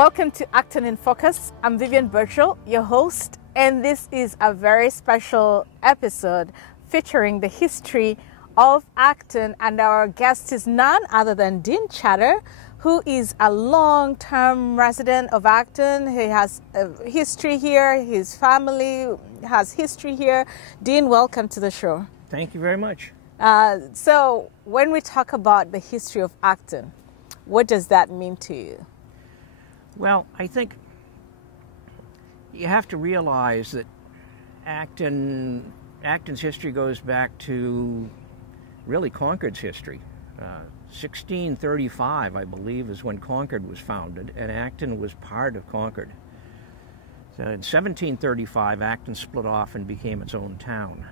Welcome to Acton in Focus. I'm Vivian Birchall, your host, and this is a very special episode featuring the history of Acton, and our guest is none other than Dean Chatter, who is a long-term resident of Acton. He has a history here. His family has history here. Dean, welcome to the show. Thank you very much. So when we talk about the history of Acton, what does that mean to you? Well, I think you have to realize that Acton's history goes back to really Concord's history. 1635, I believe, is when Concord was founded, and Acton was part of Concord. So in 1735, Acton split off and became its own town.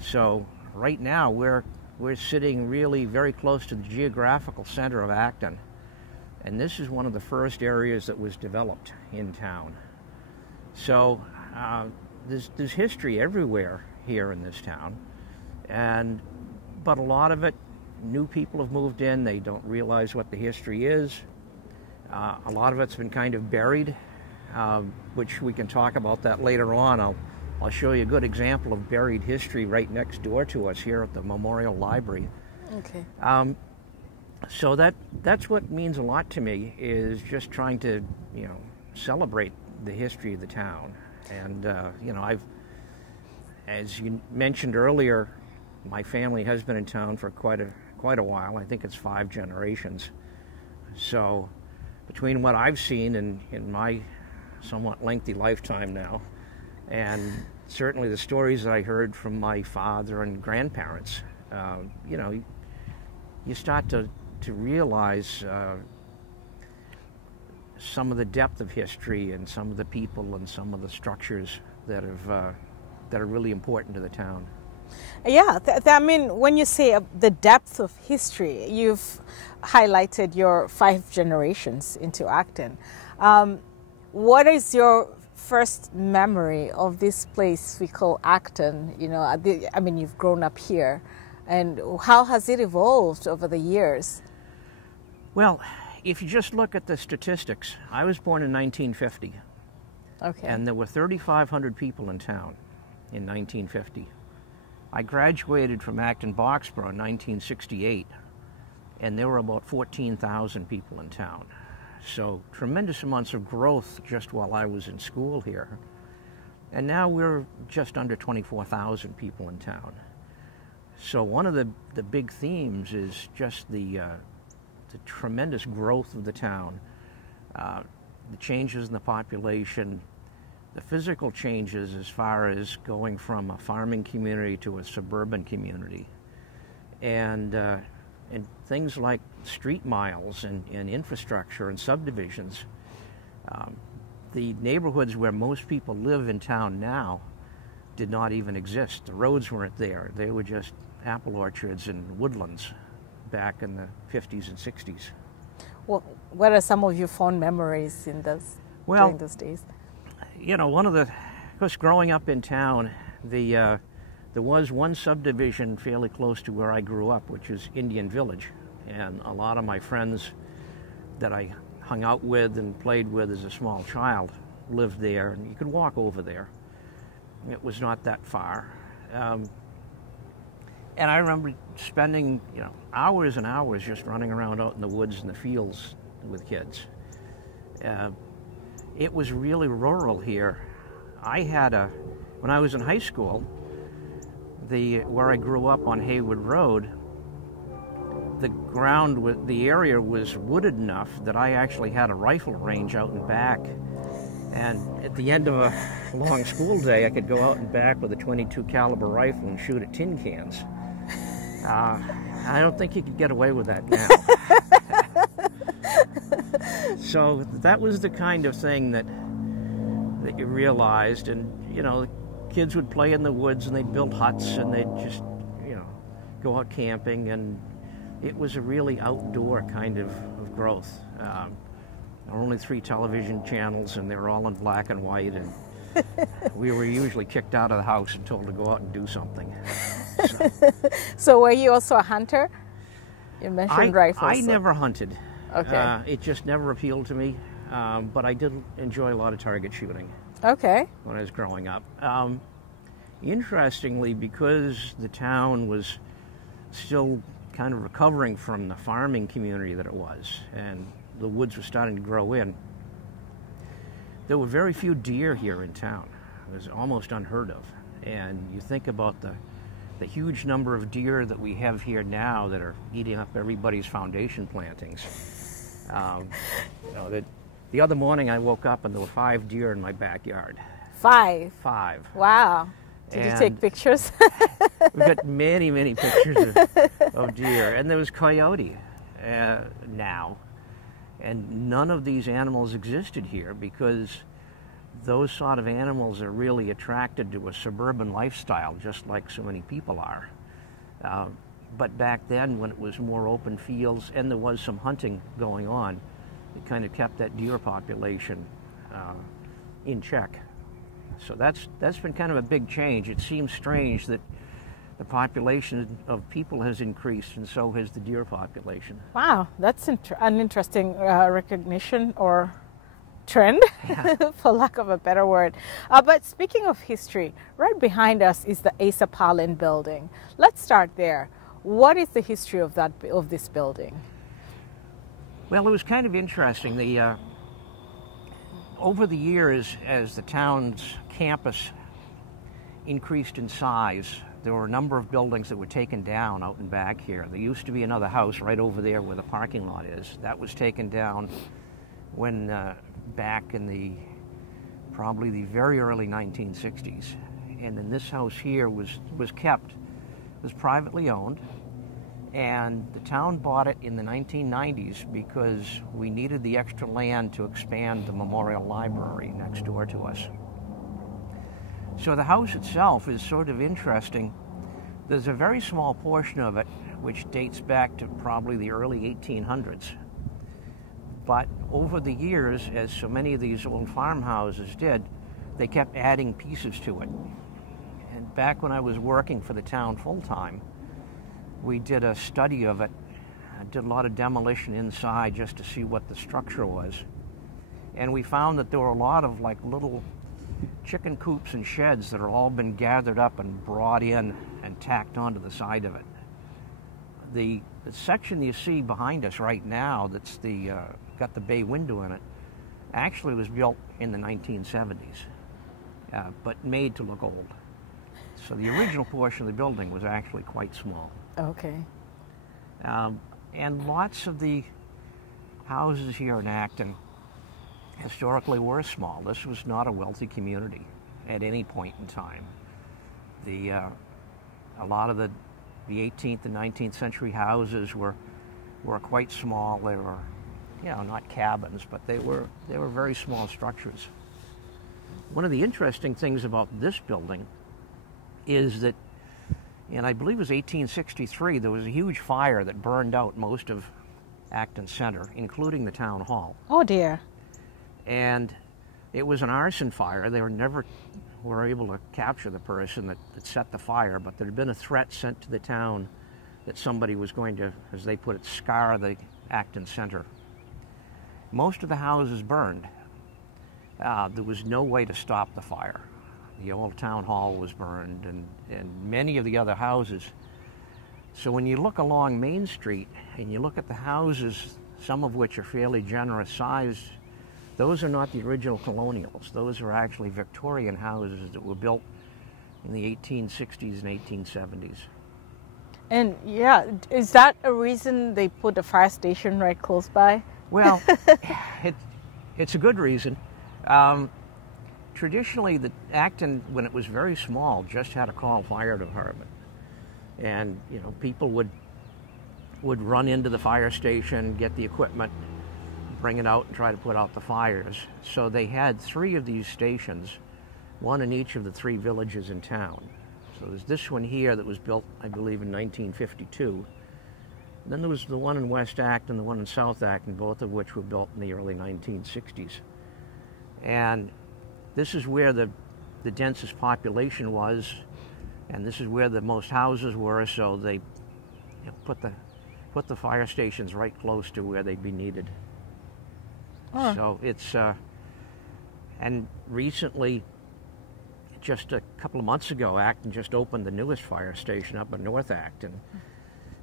So right now, we're sitting really very close to the geographical center of Acton. And this is one of the first areas that was developed in town. So there's history everywhere here in this town, but a lot of it, new people have moved in. They don't realize what the history is. A lot of it's been kind of buried, which we can talk about that later on. I'll show you a good example of buried history right next door to us here at the Memorial Library. Okay. So that's what means a lot to me, is just trying to, celebrate the history of the town. And, as you mentioned earlier, my family has been in town for quite a while. I think it's 5 generations. So between what I've seen in my somewhat lengthy lifetime now, and certainly the stories that I heard from my father and grandparents, you start to realize some of the depth of history and some of the people and some of the structures that are really important to the town. Yeah, I mean, when you say the depth of history, you've highlighted your 5 generations into Acton. What is your first memory of this place we call Acton? I mean, you've grown up here, and how has it evolved over the years? Well, if you just look at the statistics, I was born in 1950. Okay. And there were 3,500 people in town in 1950. I graduated from Acton Boxborough in 1968, and there were about 14,000 people in town. So tremendous amounts of growth just while I was in school here. And now we're just under 24,000 people in town. So one of the big themes is just the tremendous growth of the town, the changes in the population, the physical changes as far as going from a farming community to a suburban community, and things like street miles and infrastructure and subdivisions. The neighborhoods where most people live in town now did not even exist. The roads weren't there. They were just apple orchards and woodlands back in the 50s and 60s. Well, what are some of your fond memories during those days? Of course, growing up in town, there was one subdivision fairly close to where I grew up, which is Indian Village. And a lot of my friends that I hung out with and played with as a small child lived there, and you could walk over there. It was not that far. And I remember spending, hours and hours just running around out in the woods and the fields with kids. It was really rural here. When I was in high school, where I grew up on Haywood Road, the area was wooded enough that I actually had a rifle range out and back. And at the end of a long school day, I could go out and back with a .22 caliber rifle and shoot at tin cans. I don't think you could get away with that now. So that was the kind of thing that you realized, and kids would play in the woods and they'd build huts and they'd just go out camping, and it was a really outdoor kind of growth. There were only 3 television channels, and they were all in black and white, and we were usually kicked out of the house and told to go out and do something. So were you also a hunter? You mentioned rifles. I never hunted. Okay. It just never appealed to me. but I did enjoy a lot of target shooting. Okay. When I was growing up. Interestingly, because the town was still kind of recovering from the farming community that it was, and the woods were starting to grow in, there were very few deer here in town. It was almost unheard of. And you think about the huge number of deer that we have here now that are eating up everybody's foundation plantings. You know, the other morning I woke up and there were 5 deer in my backyard. 5? 5. Wow. Did you take pictures? We've got many, many pictures of deer. And there was coyote now. And none of these animals existed here because those sort of animals are really attracted to a suburban lifestyle, just like so many people are. But back then, when it was more open fields and there was some hunting going on, it kind of kept that deer population in check. So that's been kind of a big change. It seems strange that the population of people has increased and so has the deer population. Wow, that's an interesting recognition or trend, yeah. For lack of a better word. But speaking of history, right behind us is the Asa Palin Building. Let's start there. What is the history of this building? Well, it was kind of interesting. Over the years, as the town's campus increased in size, there were a number of buildings that were taken down out and back here. There used to be another house right over there where the parking lot is. That was taken down when back in probably the very early 1960s. And then this house here was privately owned, and the town bought it in the 1990s because we needed the extra land to expand the Memorial Library next door to us. So the house itself is sort of interesting. There's a very small portion of it which dates back to probably the early 1800s. But over the years, as so many of these old farmhouses did, they kept adding pieces to it. And back when I was working for the town full-time, we did a study of it. I did a lot of demolition inside just to see what the structure was. And we found that there were a lot of like little chicken coops and sheds that have all been gathered up and brought in and tacked onto the side of it. The section you see behind us right now that's got the bay window in it actually was built in the 1970s, but made to look old. So the original portion of the building was actually quite small. Okay. And lots of the houses here in Acton historically were small. This was not a wealthy community at any point in time. A lot of the 18th and 19th century houses were quite small. They were, not cabins, but they were very small structures. One of the interesting things about this building is that, and I believe it was 1863, there was a huge fire that burned out most of Acton Center, including the town hall. Oh dear. And it was an arson fire. They were able to capture the person that set the fire, but there had been a threat sent to the town that somebody was going to, as they put it, scar the Acton Center. Most of the houses burned. There was no way to stop the fire. The old town hall was burned, and many of the other houses. So when you look along Main Street and you look at the houses, some of which are fairly generous sized, those are not the original colonials. Those are actually Victorian houses that were built in the 1860s and 1870s. And yeah, is that a reason they put a fire station right close by? Well, it's a good reason. Traditionally, the Acton, when it was very small, just had a call fire department. And, people would run into the fire station, get the equipment, bring it out and try to put out the fires. So they had 3 of these stations, one in each of the 3 villages in town. So there's this one here that was built, I believe, in 1952. Then there was the one in West Acton, the one in South Acton, both of which were built in the early 1960s. And this is where the densest population was, and this is where the most houses were, so they put the fire stations right close to where they'd be needed. Huh. So it's, and recently, just a couple of months ago, Acton just opened the newest fire station up in North Acton.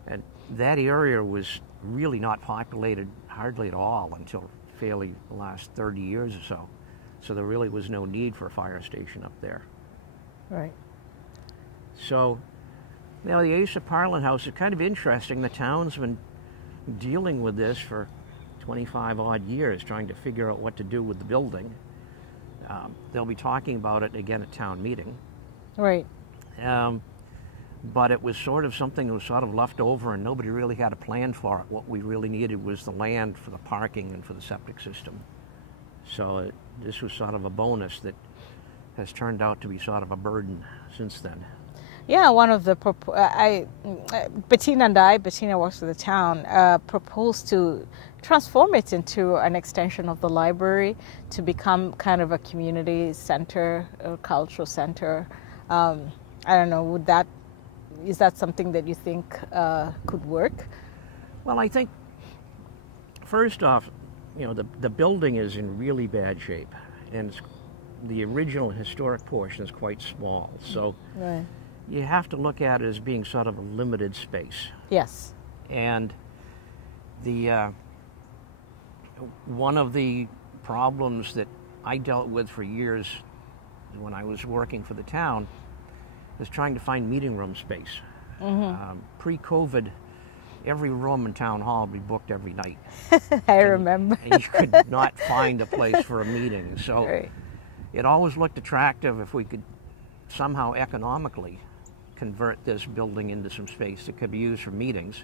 And that area was really not populated hardly at all until fairly the last 30 years or so. So there really was no need for a fire station up there. Right. So, now the Asa Palin House is kind of interesting. The town's been dealing with this for 25 odd years, trying to figure out what to do with the building. They'll be talking about it again at town meeting. Right. But it was sort of something that was sort of left over and nobody really had a plan for it. What we really needed was the land for the parking and for the septic system. So this was sort of a bonus that has turned out to be sort of a burden since then. Yeah, one of the, Bettina works for the town, proposed to transform it into an extension of the library to become kind of a community center, a cultural center. I don't know, is that something that you think could work? Well, I think, first off, you know, the building is in really bad shape, and the original historic portion is quite small, so right. You have to look at it as being sort of a limited space. Yes. And one of the problems that I dealt with for years when I was working for the town was trying to find meeting room space. Mm-hmm. Pre-COVID, every room in town hall would be booked every night. I remember. And you could not find a place for a meeting. So right. It always looked attractive if we could somehow economically convert this building into some space that could be used for meetings.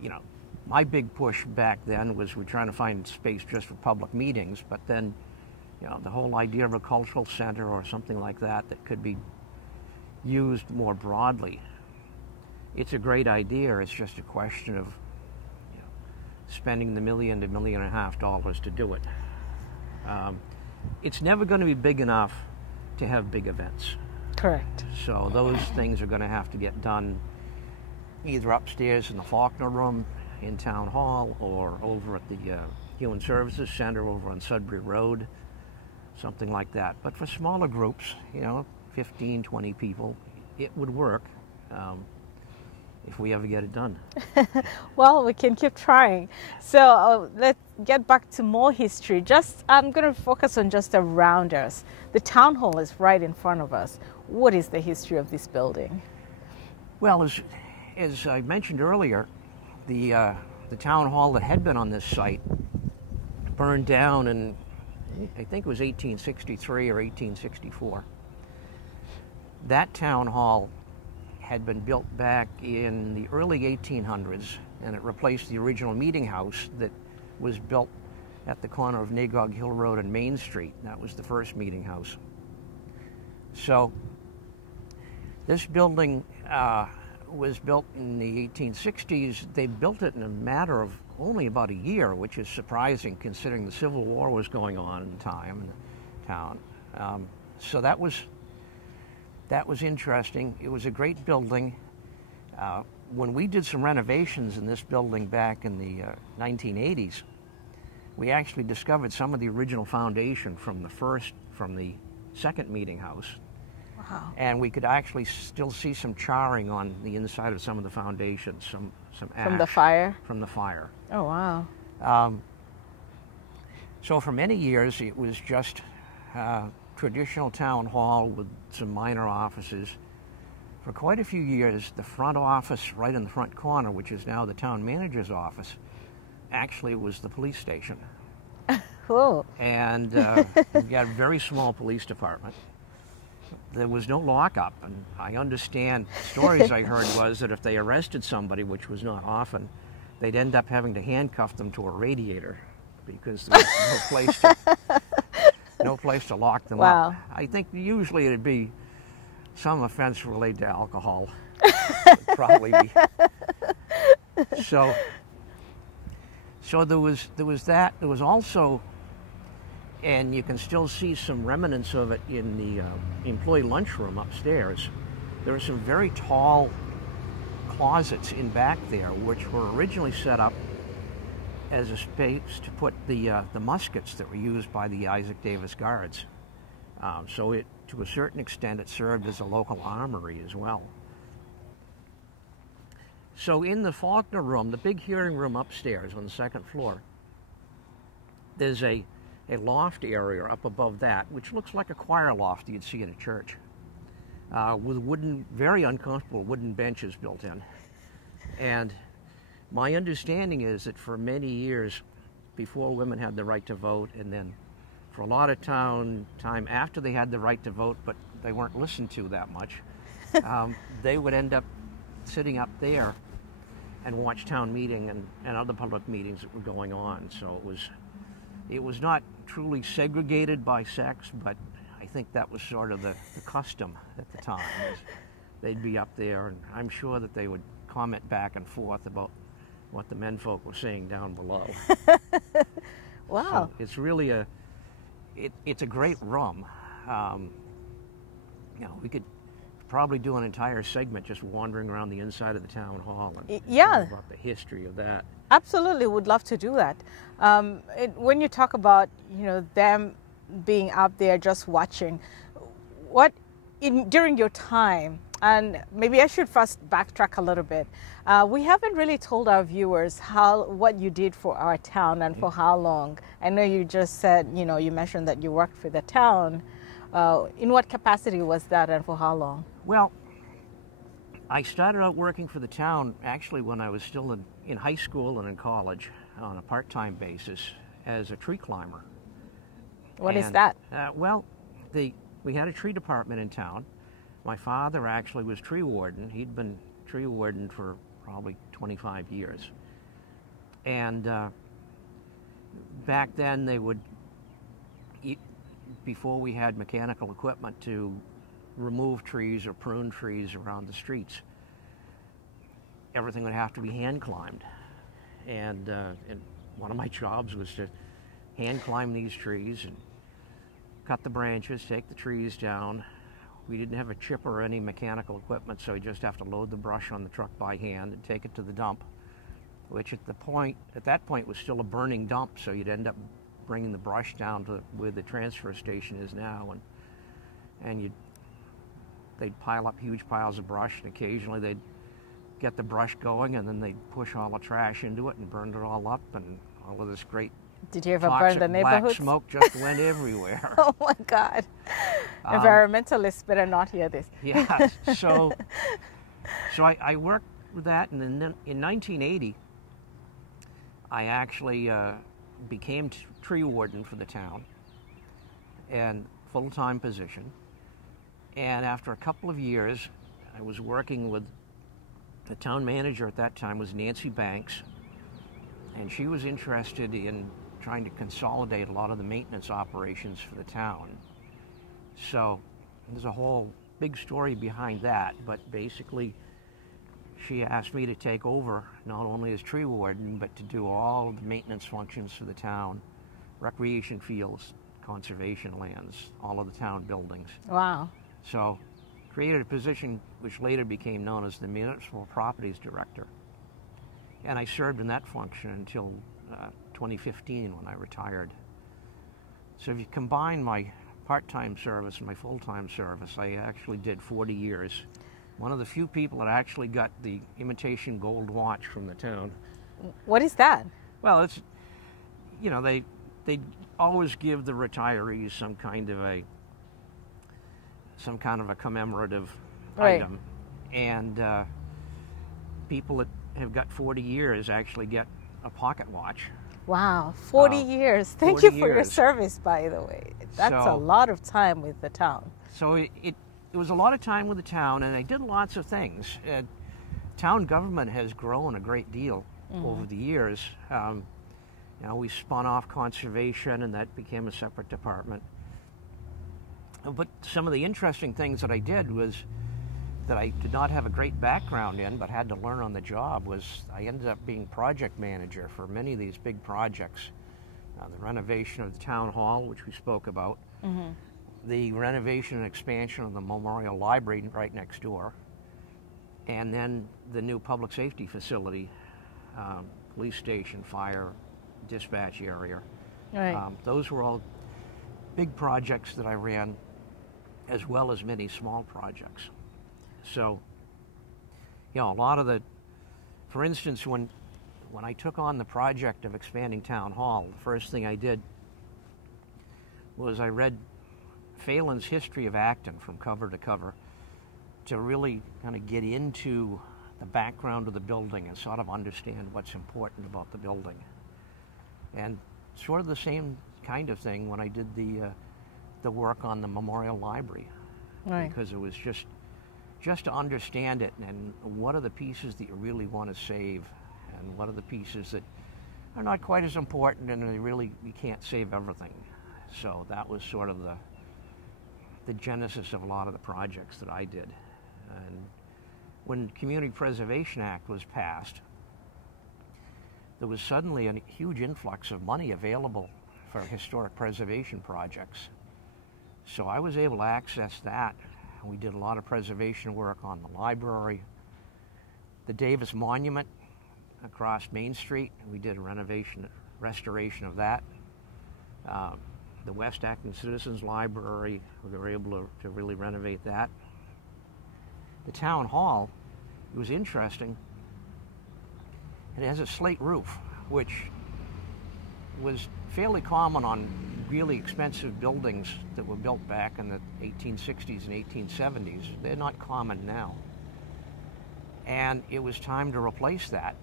You know, my big push back then was we're trying to find space just for public meetings, but then, you know, the whole idea of a cultural center or something like that could be used more broadly. It's a great idea. It's just a question of, you know, spending the $1 million to $1.5 million to do it. It's never going to be big enough to have big events. Correct. So those things are going to have to get done either upstairs in the Faulkner Room in Town Hall or over at the Human Services Center over on Sudbury Road, something like that. But for smaller groups, you know, 15, 20 people, it would work if we ever get it done. Well, we can keep trying. So let's get back to more history. I'm going to focus on just around us. The town hall is right in front of us. What is the history of this building? Well, as I mentioned earlier, the town hall that had been on this site burned down in, I think it was 1863 or 1864. That town hall had been built back in the early 1800s, and it replaced the original meeting house that was built at the corner of Nagog Hill Road and Main Street. That was the first meeting house. So this building was built in the 1860s. They built it in a matter of only about a year, which is surprising considering the Civil War was going on at the time in the town. So that was interesting. It was a great building. When we did some renovations in this building back in the 1980s, we actually discovered some of the original foundation from the second meeting house. Wow. And we could actually still see some charring on the inside of some of the foundations, some ash. From the fire? From the fire. Oh, wow. So for many years, it was just traditional town hall with some minor offices. For quite a few years, the front office right in the front corner, which is now the town manager's office, actually was the police station. Cool. And we had a very small police department. There was no lockup, and I understand stories I heard was that if they arrested somebody, which was not often, they'd end up having to handcuff them to a radiator because there was no place to lock them up. I think usually it'd be some offense related to alcohol. Would probably be. So there was that. There was also, and you can still see some remnants of it in the employee lunchroom upstairs. There are some very tall closets in back there, which were originally set up as a space to put the muskets that were used by the Isaac Davis Guards. So it, to a certain extent, it served as a local armory as well. So in the Faulkner room, the big hearing room upstairs on the second floor, there's a loft area up above that, which looks like a choir loft you'd see in a church, with wooden, very uncomfortable wooden benches built in. And my understanding is that for many years, before women had the right to vote, and then for a lot of time after they had the right to vote, but they weren't listened to that much, they would end up sitting up there and watch town meeting and other public meetings that were going on. So it was not truly segregated by sex, but I think that was sort of the custom at the time. They'd be up there, and I'm sure that they would comment back and forth about what the menfolk were saying down below. Wow. So it's really it's a great room. You know, we could probably do an entire segment just wandering around the inside of the town hall and talk about the history of that. Absolutely, would love to do that. When you talk about, you know, them being out there just watching, during your time, and maybe I should first backtrack a little bit. We haven't really told our viewers what you did for our town and for how long. I know you just said, you know, you mentioned that you worked for the town. In what capacity was that and for how long? Well, I started out working for the town actually when I was still in high school and in college on a part-time basis as a tree climber. What is that? Well, we had a tree department in town. My father actually was tree warden. He'd been tree warden for probably 25 years. And back then they would, before we had mechanical equipment to remove trees or prune trees around the streets, everything would have to be hand climbed. And one of my jobs was to hand climb these trees and cut the branches, take the trees down. We didn't have a chipper or any mechanical equipment, so you just have to load the brush on the truck by hand and take it to the dump, which at that point was still a burning dump, so you'd end up bringing the brush down to where the transfer station is now, and they'd pile up huge piles of brush, and occasionally they'd get the brush going, and then they'd push all the trash into it and burn it all up, and all of this great Did you ever burn the neighborhoods? Black smoke just went everywhere. Oh my God. Environmentalists better not hear this. Yeah, so I worked with that, and then in 1980, I actually became tree warden for the town, and full-time position. And after a couple of years, I was working with the town manager at that time was Nancy Banks, and she was interested in trying to consolidate a lot of the maintenance operations for the town. So there's a whole big story behind that, but basically she asked me to take over not only as tree warden, but to do all the maintenance functions for the town, recreation fields, conservation lands, all of the town buildings. Wow. So created a position which later became known as the Municipal Properties Director. And I served in that function until 2015 when I retired. So if you combine my part-time service and my full-time service, I actually did 40 years. One of the few people that actually got the imitation gold watch from the town. What is that? Well, it's, you know, they always give the retirees some kind of a commemorative item, and people that have got 40 years actually get a pocket watch. Wow, 40 years. Thank you for your service, by the way. That's a lot of time with the town. So it was a lot of time with the town, and I did lots of things. Town government has grown a great deal over the years. You know, we spun off conservation, and that became a separate department. But some of the interesting things that I did was that I did not have a great background in, but had to learn on the job, was I ended up being project manager for many of these big projects. The renovation of the town hall, which we spoke about, the renovation and expansion of the Memorial Library right next door, and then the new public safety facility, police station, fire, dispatch area. Right. Those were all big projects that I ran, as well as many small projects. So, you know, a lot of the, for instance, when I took on the project of expanding Town Hall, the first thing I did was I read Phelan's History of Acton from cover to cover to really kind of get into the background of the building and sort of understand what's important about the building. And sort of the same kind of thing when I did the work on the Memorial Library. Right. Because it was just to understand it and what are the pieces that you really want to save and what are the pieces that are not quite as important and you can't save everything. So that was sort of the genesis of a lot of the projects that I did. And when the Community Preservation Act was passed, there was suddenly a huge influx of money available for historic preservation projects. So I was able to access that. We did a lot of preservation work on the library, the Davis Monument across Main Street. We did a restoration of that. The West Acton Citizens Library, we were able to really renovate that. The Town Hall, it was interesting. It has a slate roof, which was fairly common on really expensive buildings that were built back in the 1860s and 1870s. They're not common now. And it was time to replace that.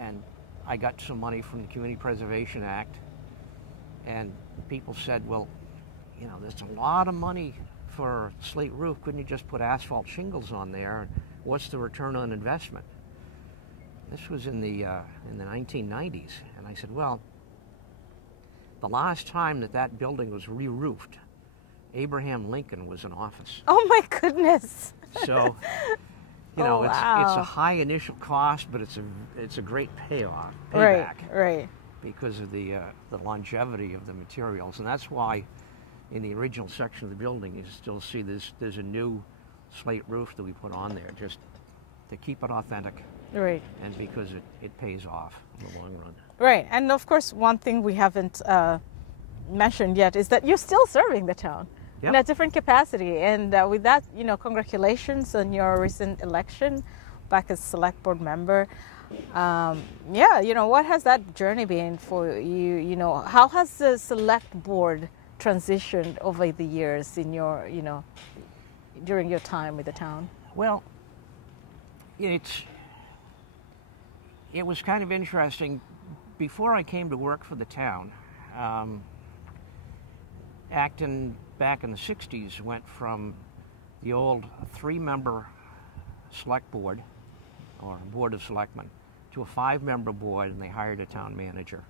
And I got some money from the Community Preservation Act, and people said, well, you know, there's a lot of money for a slate roof. Couldn't you just put asphalt shingles on there? What's the return on investment? This was in the 1990s. And I said, well, the last time that building was re-roofed, Abraham Lincoln was in office. Oh my goodness. So, you know, wow. It's a high initial cost, but it's a great payback. Right. Because of the longevity of the materials. And that's why in the original section of the building you still see there's a new slate roof that we put on there just to keep it authentic. Right. And because it pays off in the long run. Right. And of course, one thing we haven't mentioned yet is that you're still serving the town in a different capacity. And with that, you know, congratulations on your recent election back as Select Board member. You know, what has that journey been for you? You know, how has the Select Board transitioned over the years in your, you know, during your time with the town? Well, it was kind of interesting. Before I came to work for the town, Acton back in the 60s went from the old 3-member select board, or board of selectmen, to a 5-member board, and they hired a town manager.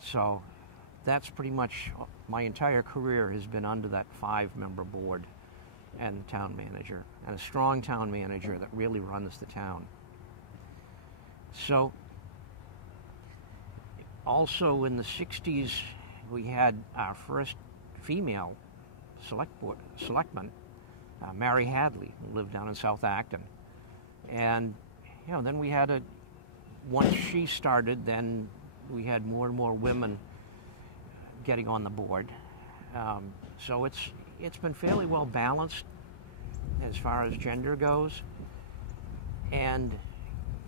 So that's pretty much my entire career has been under that 5-member board and the town manager, and a strong town manager that really runs the town. So also in the 60s, we had our first female selectman, Mary Hadley, who lived down in South Acton. And, you know, then we had once she started, then we had more and more women getting on the board. So it's been fairly well balanced as far as gender goes. And,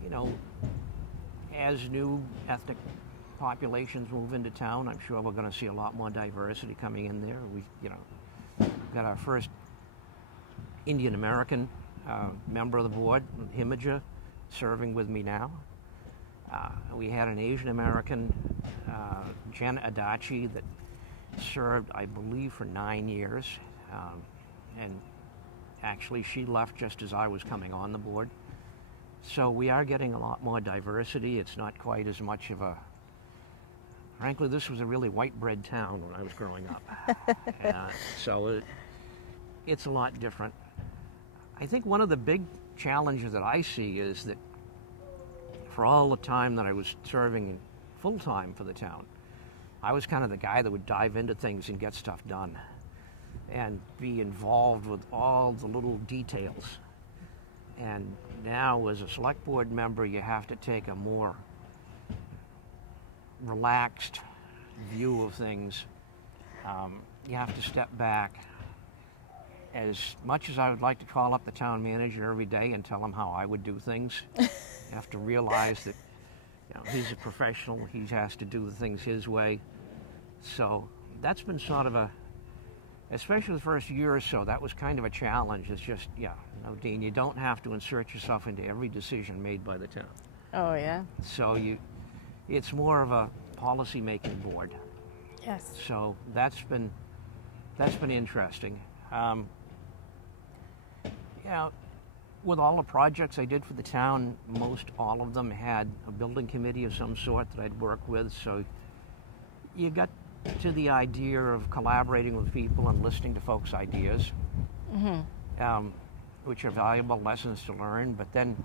you know, as new ethnic populations move into town, I'm sure we're going to see a lot more diversity coming in there. We, you know, got our first Indian American member of the board, Himaja, serving with me now. We had an Asian American, Jen Adachi, that served, I believe, for 9 years. And actually, she left just as I was coming on the board. So we are getting a lot more diversity. It's not quite as much of a... Frankly, this was a really white bread town when I was growing up. So it's a lot different. I think one of the big challenges that I see is that for all the time that I was serving full-time for the town, I was kind of the guy that would dive into things and get stuff done and be involved with all the little details. And now, as a select board member, you have to take a more relaxed view of things. You have to step back. As much as I would like to call up the town manager every day and tell him how I would do things, you have to realize that he's a professional. He has to do the things his way. So that's been sort of especially the first year or so, that was kind of a challenge. It's just, Dean, you don't have to insert yourself into every decision made by the town. Oh, yeah. So it's more of a policy-making board. Yes. So that's been interesting. With all the projects I did for the town, most all of them had a building committee of some sort that I'd work with. So you got to the idea of collaborating with people and listening to folks' ideas, which are valuable lessons to learn. But then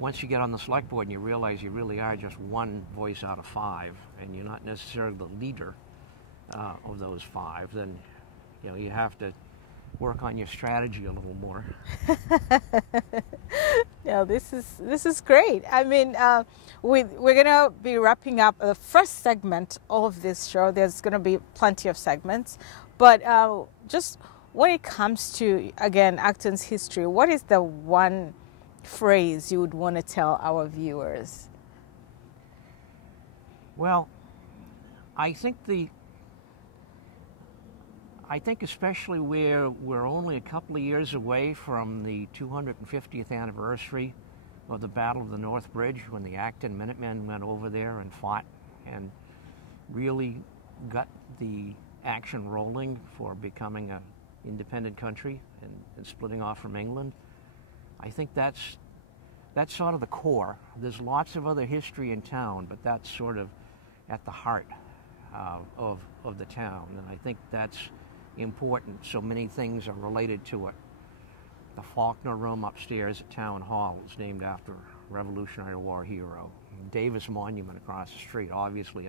once you get on the select board and you realize you really are just one voice out of 5, and you're not necessarily the leader of those 5, then you have to work on your strategy a little more. Yeah, this is great. I mean, we're going to be wrapping up the first segment of this show. There's going to be plenty of segments, but just when it comes to, again, Acton's history, what is the one phrase you would want to tell our viewers? Well, I think especially where we're only a couple of years away from the 250th anniversary of the Battle of the North Bridge, when the Acton Minutemen went over there and fought and really got the action rolling for becoming an independent country and splitting off from England. I think that's sort of the core. There's lots of other history in town, but that's sort of at the heart of the town, and I think that's important. So many things are related to it. The Faulkner Room upstairs at Town Hall is named after a Revolutionary War hero. Davis Monument across the street, obviously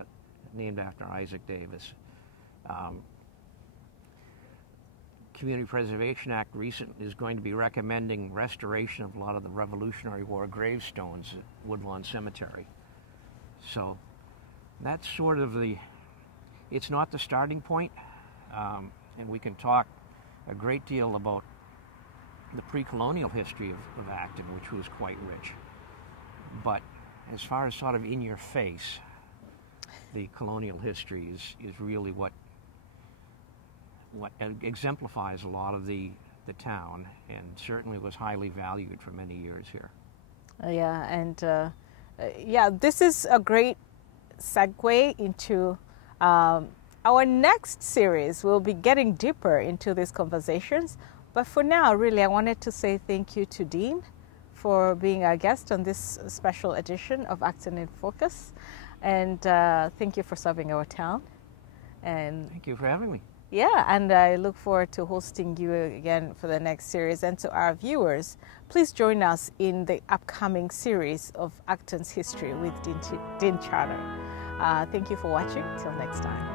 named after Isaac Davis. Community Preservation Act recently is going to be recommending restoration of a lot of the Revolutionary War gravestones at Woodlawn Cemetery. So that's sort of it's not the starting point. And we can talk a great deal about the pre-colonial history of Acton, which was quite rich. But as far as sort of in your face, the colonial history is really what exemplifies a lot of the town, and certainly was highly valued for many years here. Yeah, and this is a great segue into our next series. We'll be getting deeper into these conversations, but for now, really, I wanted to say thank you to Dean for being our guest on this special edition of Acton in Focus, and thank you for serving our town. And thank you for having me. Yeah, and I look forward to hosting you again for the next series. And to our viewers, please join us in the upcoming series of Acton's History with Dean Charter. Thank you for watching. Till next time.